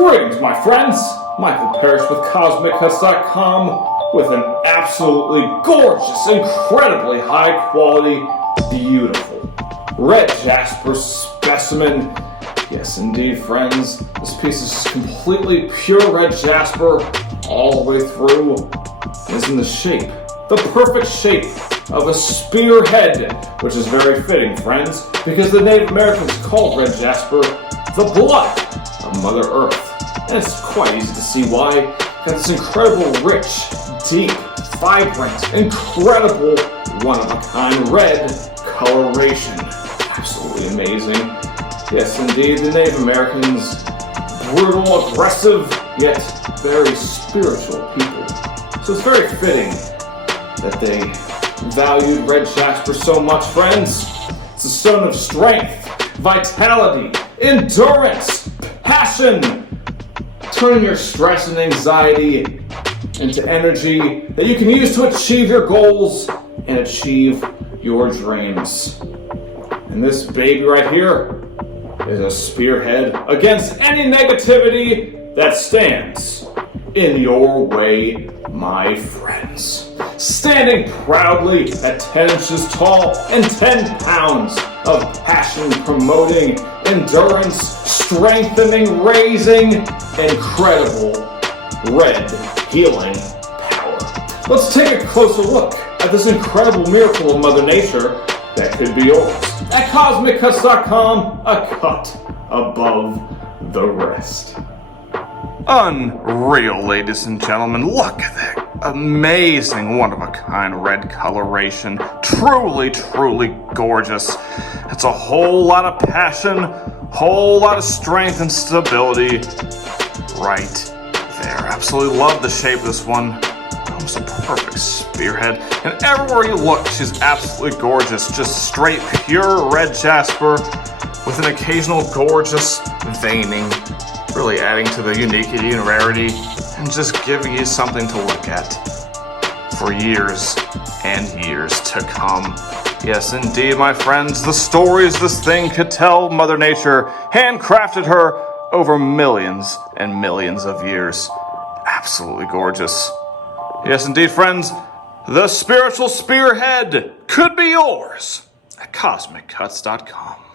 Greetings, my friends. Michael Parrish with CosmicCuts.com with an absolutely gorgeous, incredibly high quality, beautiful Red Jasper specimen. Yes, indeed, friends. This piece is completely pure Red Jasper all the way through. It is in the shape, the perfect shape of a spearhead, which is very fitting, friends, because the Native Americans called Red Jasper the blood of Mother Earth. And it's quite easy to see why. Got this incredible, rich, deep, vibrant, incredible, one-of-a-kind red coloration. Absolutely amazing. Yes, indeed, the Native Americans, brutal, aggressive, yet very spiritual people. So it's very fitting that they valued Red Jasper so much, friends. It's a stone of strength, vitality, endurance, passion, turning your stress and anxiety into energy that you can use to achieve your goals and achieve your dreams. And this baby right here is a spearhead against any negativity that stands in your way, my friends. Standing proudly at 10 inches tall and 10 pounds of passion promoting, endurance, strengthening, raising, incredible red healing power. Let's take a closer look at this incredible miracle of Mother Nature that could be yours. At CosmicCuts.com, a cut above the rest. Unreal, ladies and gentlemen. Look at that amazing, one-of-a-kind red coloration. Truly, truly gorgeous. It's a whole lot of passion, whole lot of strength and stability right there. Absolutely love the shape of this one. Almost a perfect spearhead. And everywhere you look, she's absolutely gorgeous. Just straight, pure red jasper with an occasional gorgeous veining, really adding to the uniquity and rarity and just giving you something to look at for years and years to come. Yes, indeed, my friends, the stories this thing could tell, Mother Nature handcrafted her over millions and millions of years. Absolutely gorgeous. Yes, indeed, friends, the spiritual spearhead could be yours at CosmicCuts.com.